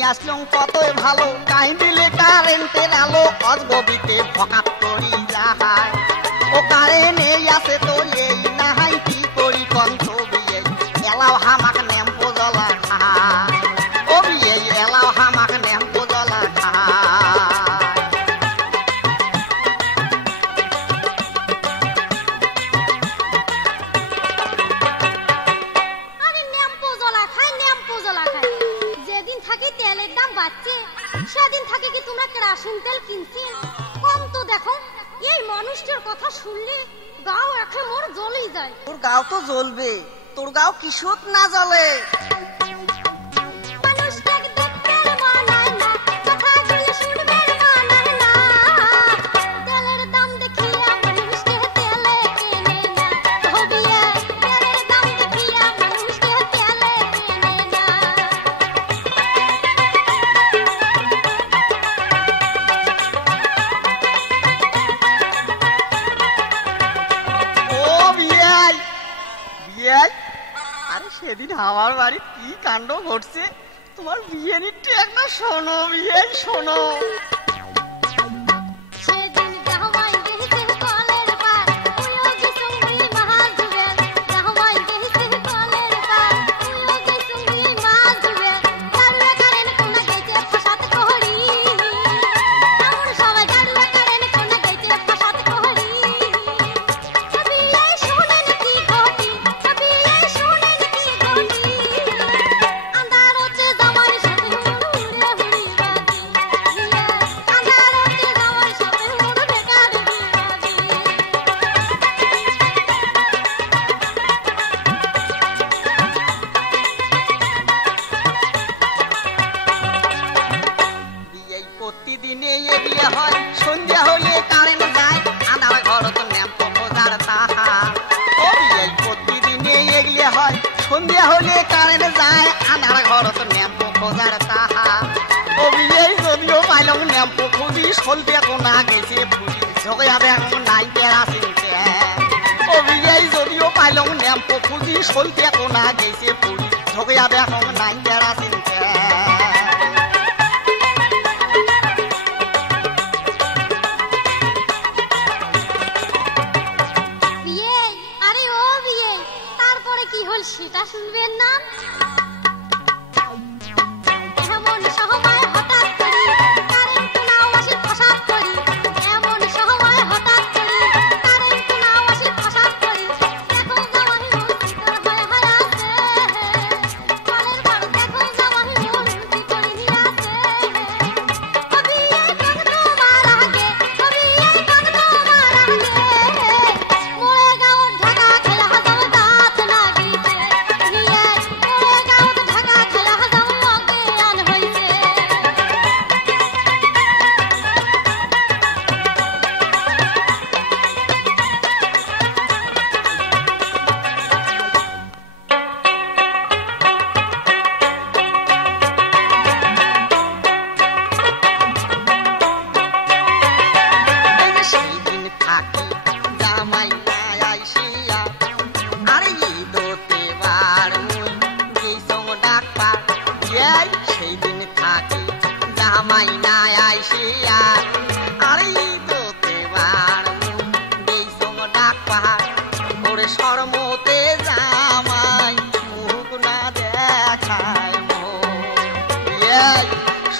নিয়ে আসলাম কতই ভালো কাহিনী দিলে কারেন্টের আলো অজগবিতে ফকাত করি যাহাই ও কারেন্ট আছে তো এই নাহাই কি করি কন্ত বিয়ে এলাও হামাক নেম্পো জ্বলা খায় ও বিয়ে এলাও হামাক নেম্পো জ্বলা খায় সেদিন থাকে কি তোমরা কেরোসিন তেল কিনছি কম তো দেখো এই মানুষটার কথা শুনলে গাও একে মোর জ্বলেই যায় তোর গাও তো জ্বলবে তোর গাও কিশোর না জ্বলে সেদিন আমার বাড়ি কি কাণ্ড ঘটছে তোমার বিয়ের একটা শোনো বিয়ে শোনো সন্ধ্যা হলে কারেন্ট যায় আনার ঘর তো ন্যাম্পো খোঁজার তাহা অভিজয় যদিও পাইলাম ন্যাম্পো খুঁজি সলতে কোনা গেছে ফুলি ঝোঁকে যাবে এখন নাই কেরাসিন অভিজয় যদিও পাইলাম ন্যাম্পো খুঁজি সলতে কোনা গেছে ফুলি ঝোঁকে যাবে এখন নাই কেরাসিন সেটা শুনবেন না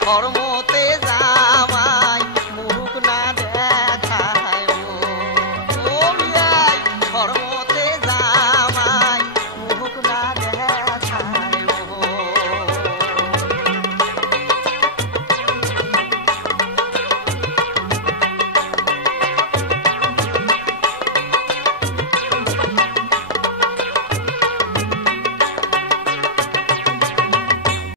শর্ম